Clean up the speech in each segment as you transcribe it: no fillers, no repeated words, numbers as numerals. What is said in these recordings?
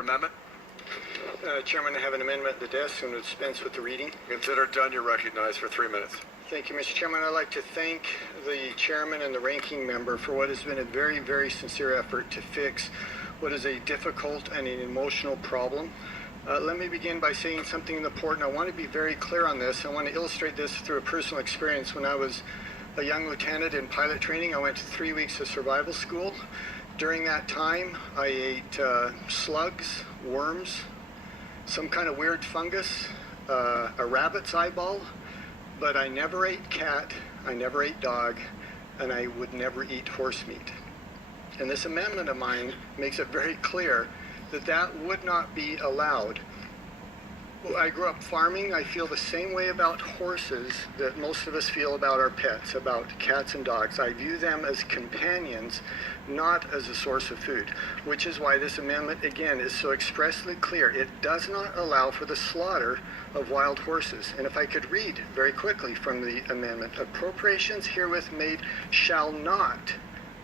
Amendment? Chairman, I have an amendment at the desk and would dispense with the reading. Consider done. You're recognized for 3 minutes. Thank you, Mr. Chairman. I'd like to thank the chairman and the ranking member for what has been a very, very sincere effort to fix what is a difficult and an emotional problem. Let me begin by saying something important. I want to be very clear on this. I want to illustrate this through a personal experience. When I was a young lieutenant in pilot training, I went to 3 weeks of survival school. During that time, I ate slugs, worms, some kind of weird fungus, a rabbit's eyeball, but I never ate cat, I never ate dog, and I would never eat horse meat. And this amendment of mine makes it very clear that that would not be allowed. I grew up farming. I feel the same way about horses that most of us feel about our pets, about cats and dogs. I view them as companions, not as a source of food, which is why this amendment, again, is so expressly clear. It does not allow for the slaughter of wild horses. And if I could read very quickly from the amendment, appropriations herewith made shall not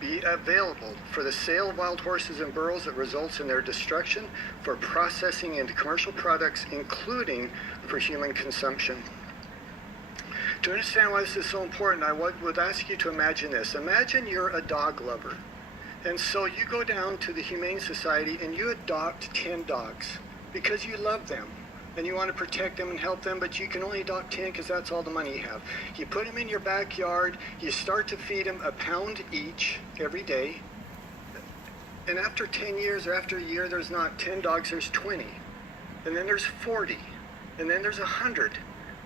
be available for the sale of wild horses and burros that results in their destruction, for processing into commercial products, including for human consumption. To understand why this is so important, I would ask you to imagine this. Imagine you're a dog lover. And so you go down to the Humane Society and you adopt 10 dogs because you love them and you want to protect them and help them, but you can only adopt 10 because that's all the money you have. You put them in your backyard, you start to feed them a pound each every day, and after 10 years or after a year, there's not 10 dogs, there's 20, and then there's 40, and then there's 100,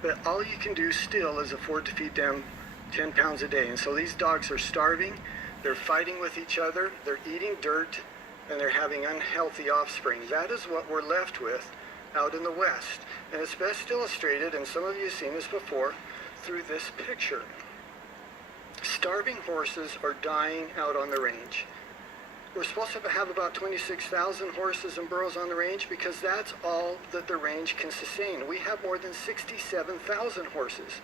but all you can do still is afford to feed them 10 pounds a day. And so these dogs are starving, they're fighting with each other, they're eating dirt, and they're having unhealthy offspring. That is what we're left with out in the West. And it's best illustrated, and some of you have seen this before, through this picture. Starving horses are dying out on the range. We're supposed to have about 26,000 horses and burros on the range because that's all that the range can sustain. We have more than 67,000 horses.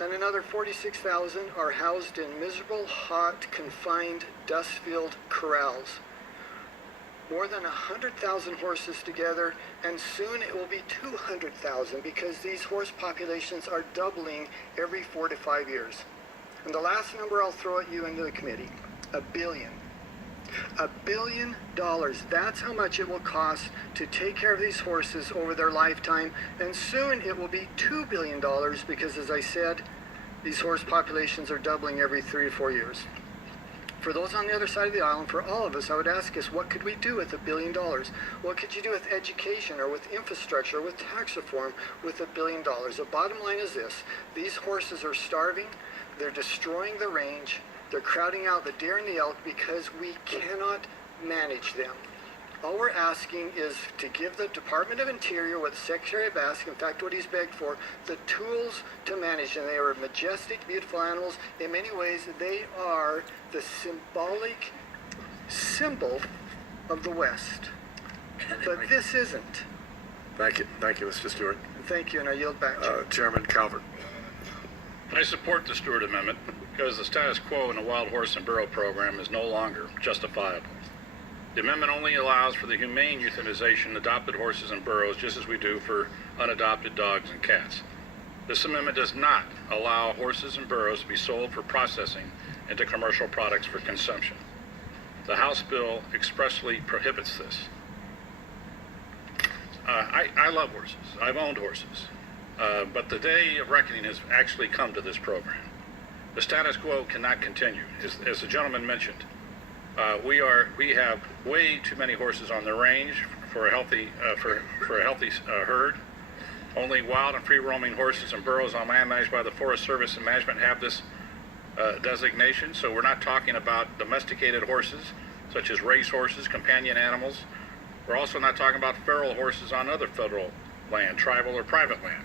And another 46,000 are housed in miserable, hot, confined, dust-filled corrals. More than 100,000 horses together, and soon it will be 200,000 because these horse populations are doubling every 4 to 5 years. And the last number I'll throw at you into the committee, $1 billion. $1 billion, that's how much it will cost to take care of these horses over their lifetime, and soon it will be $2 billion because, as I said, these horse populations are doubling every 3 to 4 years. For those on the other side of the aisle, and for all of us, I would ask us, what could we do with $1 billion? What could you do with education or with infrastructure or with tax reform with $1 billion? The bottom line is this: these horses are starving, they're destroying the range, they're crowding out the deer and the elk because we cannot manage them. All we're asking is to give the Department of Interior what the Secretary of asked, in fact what he's begged for, the tools to manage them. They are majestic, beautiful animals. In many ways, they are the symbolic symbol of the West. But this isn't. Thank you, Mr. Stewart. Thank you, and I yield back to you. Chairman Calvert. I support the Stewart Amendment because the status quo in the wild horse and burro program is no longer justifiable. The amendment only allows for the humane euthanization of adopted horses and burros, just as we do for unadopted dogs and cats. This amendment does not allow horses and burros to be sold for processing into commercial products for consumption. The House bill expressly prohibits this. I love horses. I've owned horses. But the day of reckoning has actually come to this program. The status quo cannot continue. As the gentleman mentioned, we have way too many horses on the range for a healthy herd. Only wild and free-roaming horses and burros on land managed by the Forest Service and management have this designation. So we're not talking about domesticated horses, such as race horses, companion animals. We're also not talking about feral horses on other federal land, tribal or private land.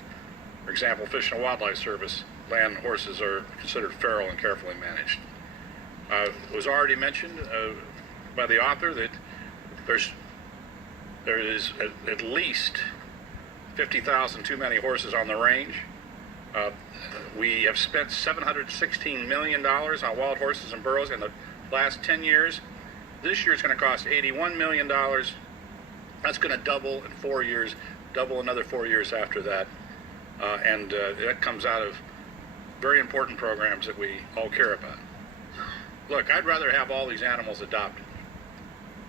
For example, Fish and Wildlife Service land horses are considered feral and carefully managed. It was already mentioned by the author that there is at least 50,000 too many horses on the range. We have spent $716 million on wild horses and burros in the last 10 years. This year it's going to cost $81 million That's going to double in 4 years, double another 4 years after that. And that comes out of very important programs that we all care about. Look, I'd rather have all these animals adopted.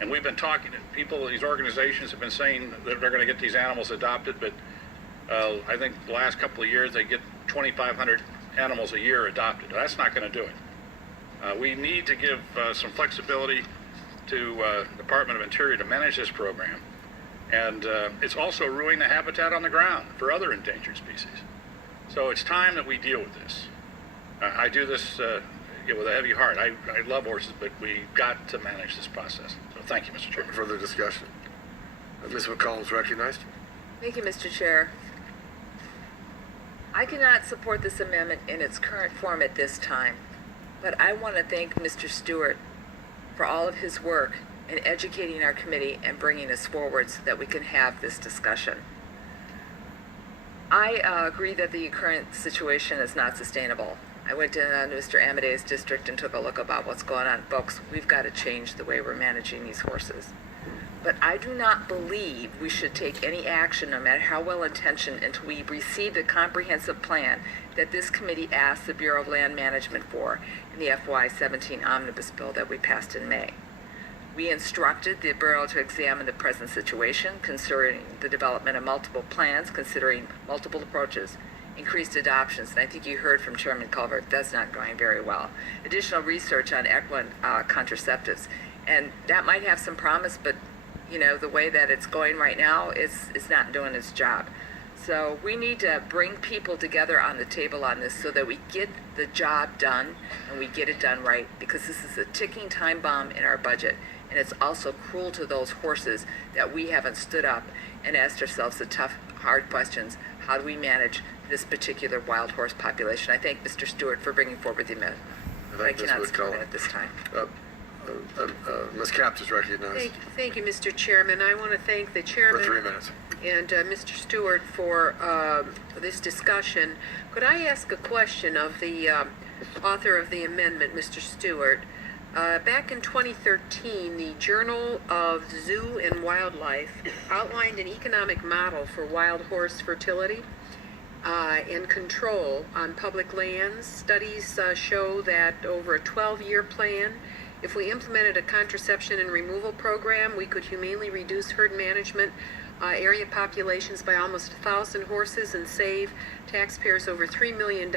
And we've been talking to people, these organizations have been saying that they're going to get these animals adopted, but I think the last couple of years they get 2,500 animals a year adopted. That's not going to do it. We need to give some flexibility to the Department of Interior to manage this program. And it's also ruining the habitat on the ground for other endangered species. So it's time that we deal with this. I do this with a heavy heart. I love horses, but we've got to manage this process. So thank you, Mr. Chairman. Further discussion. Ms. McCollum's recognized. Thank you, Mr. Chair. I cannot support this amendment in its current form at this time, but I want to thank Mr. Stewart for all of his work in educating our committee and bringing us forward so that we can have this discussion. I agree that the current situation is not sustainable. I went to Mr. Amodei's district and took a look about what's going on. Folks, we've got to change the way we're managing these horses. But I do not believe we should take any action, no matter how well-intentioned, until we receive the comprehensive plan that this committee asked the Bureau of Land Management for in the FY17 omnibus bill that we passed in May. We instructed the Bureau to examine the present situation concerning the development of multiple plans, considering multiple approaches, increased adoptions, and I think you heard from Chairman Culver, that's not going very well. Additional research on equine contraceptives, and that might have some promise, but you know, the way that it's going right now is not doing its job. So we need to bring people together on the table on this so that we get the job done and we get it done right, because this is a ticking time bomb in our budget. And it's also cruel to those horses that we haven't stood up and asked ourselves the tough, hard questions. How do we manage this particular wild horse population? I thank Mr. Stewart for bringing forward the amendment. I cannot support it at this time. Ms. Capps is recognized. Thank you, Mr. Chairman. I want to thank the chairman For 3 minutes. and Mr. Stewart for this discussion. Could I ask a question of the author of the amendment, Mr. Stewart? Back in 2013, the Journal of Zoo and Wildlife outlined an economic model for wild horse fertility and control on public lands. Studies show that over a 12-year plan, if we implemented a contraception and removal program, we could humanely reduce herd management area populations by almost 1,000 horses and save taxpayers over $3 million,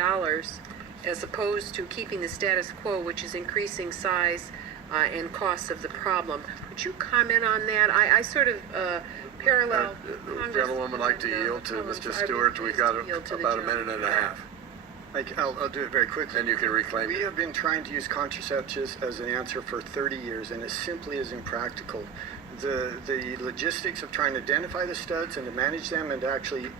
as opposed to keeping the status quo, which is increasing size and costs of the problem. Would you comment on that? I sort of parallel. The gentleman would like to yield to Mr. Stewart. We've got about a minute and a half. I'll do it very quickly. And you can reclaim We it. have been trying to use contraceptives as an answer for 30 years, and it simply is impractical. The logistics of trying to identify the studs and to manage them and to actually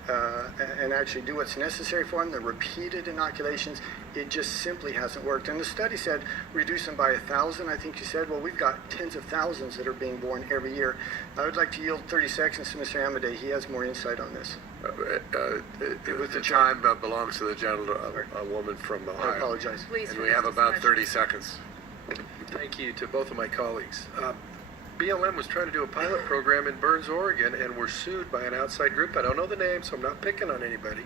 do what's necessary for them, the repeated inoculations, it just simply hasn't worked. And the study said reduce them by 1,000. I think you said, well, we've got tens of thousands that are being born every year. I would like to yield 30 seconds to Mr. Amodei. He has more insight on this. The time belongs to the gentlewoman from Ohio. I apologize. Please, And we have about 30 seconds. Thank you to both of my colleagues. BLM was trying to do a pilot program in Burns, Oregon, and were sued by an outside group. I don't know the name, so I'm not picking on anybody,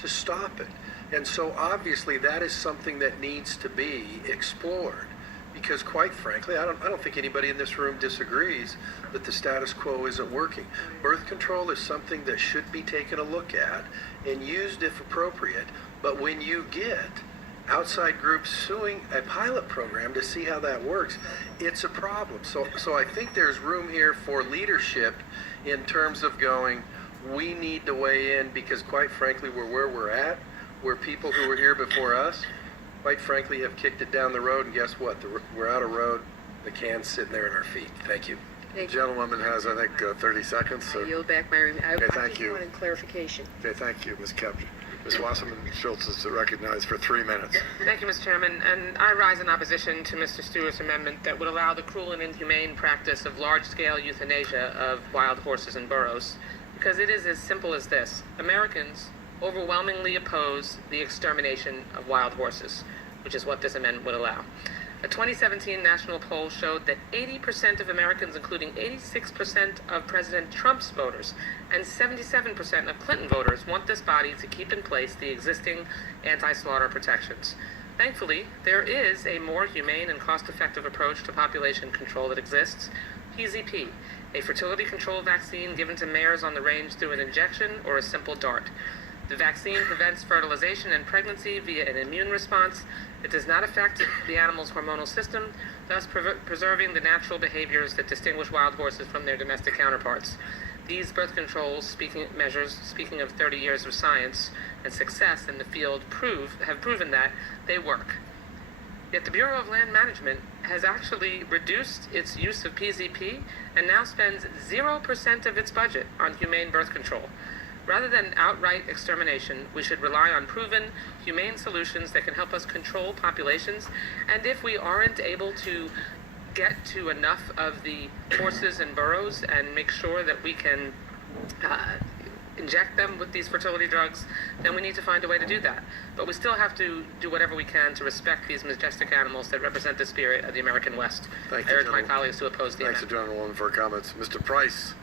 to stop it. And so obviously that is something that needs to be explored, because quite frankly, I don't think anybody in this room disagrees that the status quo isn't working. Birth control is something that should be taken a look at and used if appropriate, but when you get outside groups suing a pilot program to see how that works, it's a problem. So I think there's room here for leadership in terms of going, we need to weigh in, because quite frankly, we're where we're at, where people who were here before us, quite frankly, have kicked it down the road, and guess what? We're out of road. The can's sitting there at our feet. Thank you. The gentlewoman has, I think, 30 seconds. I So. yield back my. I thank just you. wanted clarification. Okay, thank you, Ms. Capps. Ms. Wasserman Schultz is recognized for 3 minutes. Thank you, Mr. Chairman. And I rise in opposition to Mr. Stewart's amendment that would allow the cruel and inhumane practice of large-scale euthanasia of wild horses in burrows, because it is as simple as this. Americans overwhelmingly oppose the extermination of wild horses, which is what this amendment would allow. A 2017 national poll showed that 80% of Americans, including 86% of President Trump's voters and 77% of Clinton voters, want this body to keep in place the existing anti-slaughter protections. Thankfully, there is a more humane and cost-effective approach to population control that exists, PZP, a fertility control vaccine given to mares on the range through an injection or a simple dart. The vaccine prevents fertilization and pregnancy via an immune response. It does not affect the animal's hormonal system, thus preserving the natural behaviors that distinguish wild horses from their domestic counterparts. These birth control measures, speaking of 30 years of science and success in the field, have proven that they work. Yet the Bureau of Land Management has actually reduced its use of PZP and now spends 0% of its budget on humane birth control. Rather than outright extermination, we should rely on proven, humane solutions that can help us control populations. And if we aren't able to get to enough of the horses and burros and make sure that we can inject them with these fertility drugs, then we need to find a way to do that. But we still have to do whatever we can to respect these majestic animals that represent the spirit of the American West. Thank I you, urge my gentlemen. colleagues to oppose the Thanks, amendment. Gentlewoman, for her comments. Mr. Price.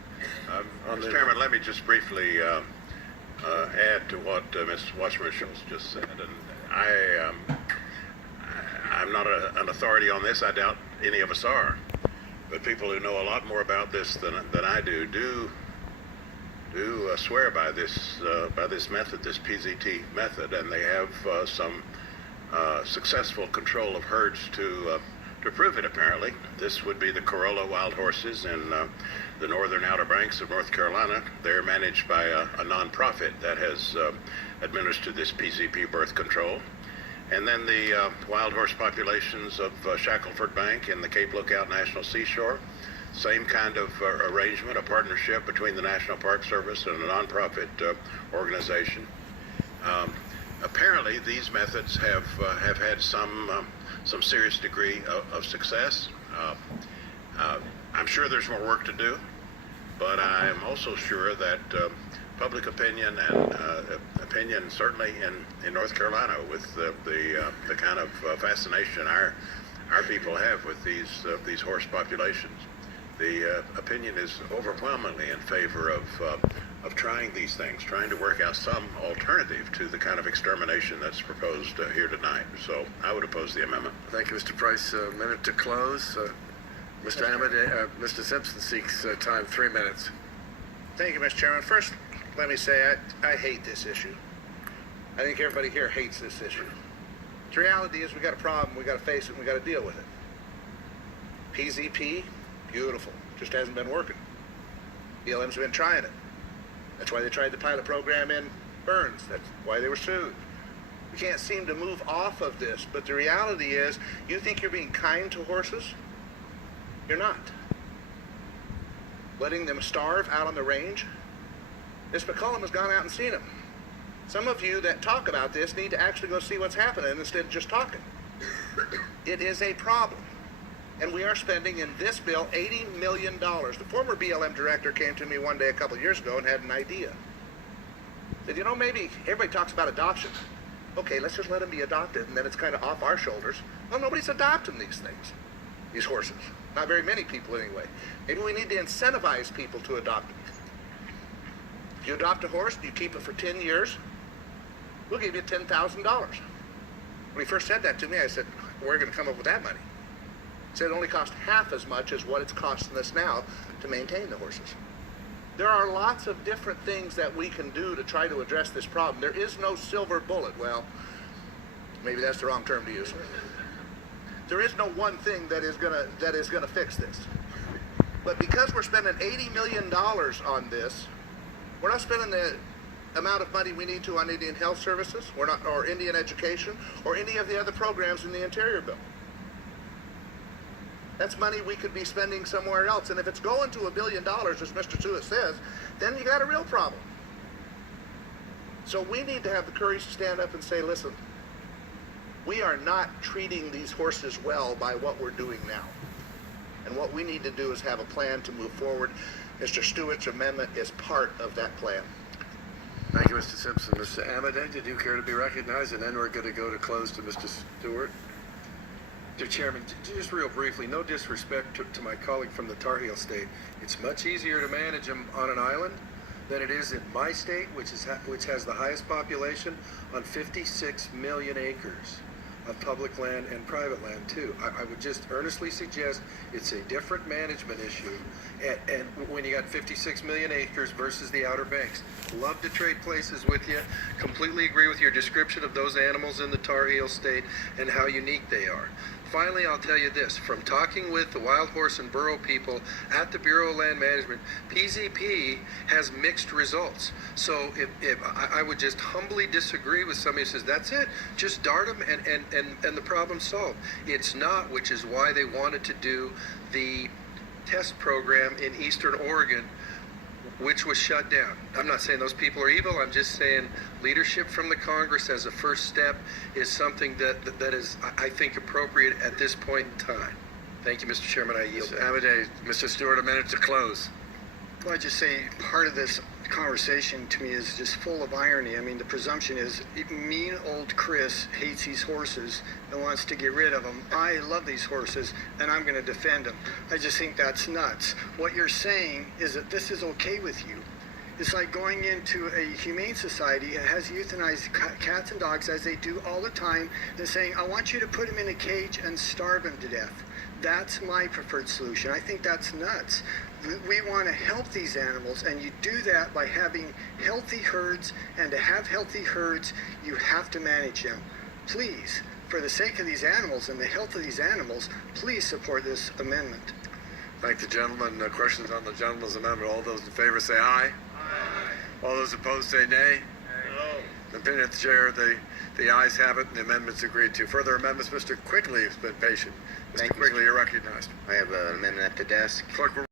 Mr. Chairman, let me just briefly add to what Ms. Washington just said. And I'm not an authority on this. I doubt any of us are. But people who know a lot more about this than I do swear by this method, this PZT method, and they have some successful control of herds to prove it. Apparently, this would be the Corolla wild horses in the northern Outer Banks of North Carolina. They're managed by a nonprofit that has administered this PZP birth control. And then the wild horse populations of Shackleford Bank and the Cape Lookout National Seashore. Same kind of arrangement, a partnership between the National Park Service and a nonprofit organization. Apparently, these methods have had some serious degree of success. I'm sure there's more work to do, but I am also sure that public opinion and opinion, certainly in North Carolina, with the kind of fascination our people have with these horse populations. The opinion is overwhelmingly in favor of trying these things, trying to work out some alternative to the kind of extermination that's proposed here tonight. So I would oppose the amendment. Thank you, Mr. Price. A minute to close. Mr. Amodei, Mr. Simpson seeks time, 3 minutes. Thank you, Mr. Chairman. First, let me say I hate this issue. I think everybody here hates this issue. The reality is we got a problem, we got to face it, and we got to deal with it. PZP, beautiful, just hasn't been working. BLM's been trying it. That's why they tried the pilot program in Burns. That's why they were sued. We can't seem to move off of this, but the reality is, you think you're being kind to horses? You're not. Letting them starve out on the range? Miss McCollum has gone out and seen them. Some of you that talk about this need to actually go see what's happening instead of just talking. It is a problem. And we are spending in this bill $80 million. The former BLM director came to me one day a couple of years ago and had an idea. Said, maybe everybody talks about adoption. Okay, let's just let them be adopted, and then it's kind of off our shoulders. Well, nobody's adopting these things, these horses. Not very many people anyway. Maybe we need to incentivize people to adopt them. If you adopt a horse, you keep it for 10 years, we'll give you $10,000. When he first said that to me, I said, where are we going to come up with that money? He said it only costs half as much as what it's costing us now to maintain the horses. There are lots of different things that we can do to try to address this problem. There is no silver bullet. Well, maybe that's the wrong term to use. There is no one thing that is gonna fix this. But because we're spending $80 million on this, we're not spending the amount of money we need to on Indian health services, or Indian education, or any of the other programs in the Interior bill. That's money we could be spending somewhere else. And if it's going to $1 billion, as Mr. Stewart says, then you got a real problem. So we need to have the courage to stand up and say, listen, we are not treating these horses well by what we're doing now. And what we need to do is have a plan to move forward. Mr. Stewart's amendment is part of that plan. Thank you, Mr. Simpson. Mr. Amodei, did you care to be recognized? And then we're going to go to close to Mr. Stewart. Mr. Chairman, just real briefly, no disrespect to my colleague from the Tar Heel state. It's much easier to manage them on an island than it is in my state, which has the highest population on 56 million acres of public land and private land too. I would just earnestly suggest it's a different management issue. And when you got 56 million acres versus the Outer Banks, love to trade places with you. Completely agree with your description of those animals in the Tar Heel state and how unique they are. Finally, I'll tell you this, from talking with the wild horse and burro people at the Bureau of Land Management, PZP has mixed results. So if I would just humbly disagree with somebody who says, that's it, just dart them and the problem's solved. It's not, which is why they wanted to do the test program in Eastern Oregon, which was shut down. I'm not saying those people are evil. I'm just saying leadership from the Congress as a first step is something that is, I think, appropriate at this point in time. Thank you, Mr. Chairman. I yield. Mr. Amodei, Mr. Stewart, a minute to close. Well, I just say part of this conversation to me is just full of irony. I mean, the presumption is mean old Chris hates these horses and wants to get rid of them. I love these horses and I'm going to defend them. I just think that's nuts. What you're saying is that this is okay with you. It's like going into a humane society that has euthanized cats and dogs, as they do all the time, and saying, I want you to put them in a cage and starve them to death. That's my preferred solution. I think that's nuts. We want to help these animals, and you do that by having healthy herds, and to have healthy herds, you have to manage them. Please, for the sake of these animals and the health of these animals, please support this amendment. Thank the gentleman. Questions on the gentleman's amendment. All those in favor say aye. Aye. All those opposed say nay. No. The opinion of the chair, the ayes have it, and the amendment's agreed to. Further amendments, Mr. Quigley has been patient. Mr. Quigley, you're recognized. I have an amendment at the desk. Clerk will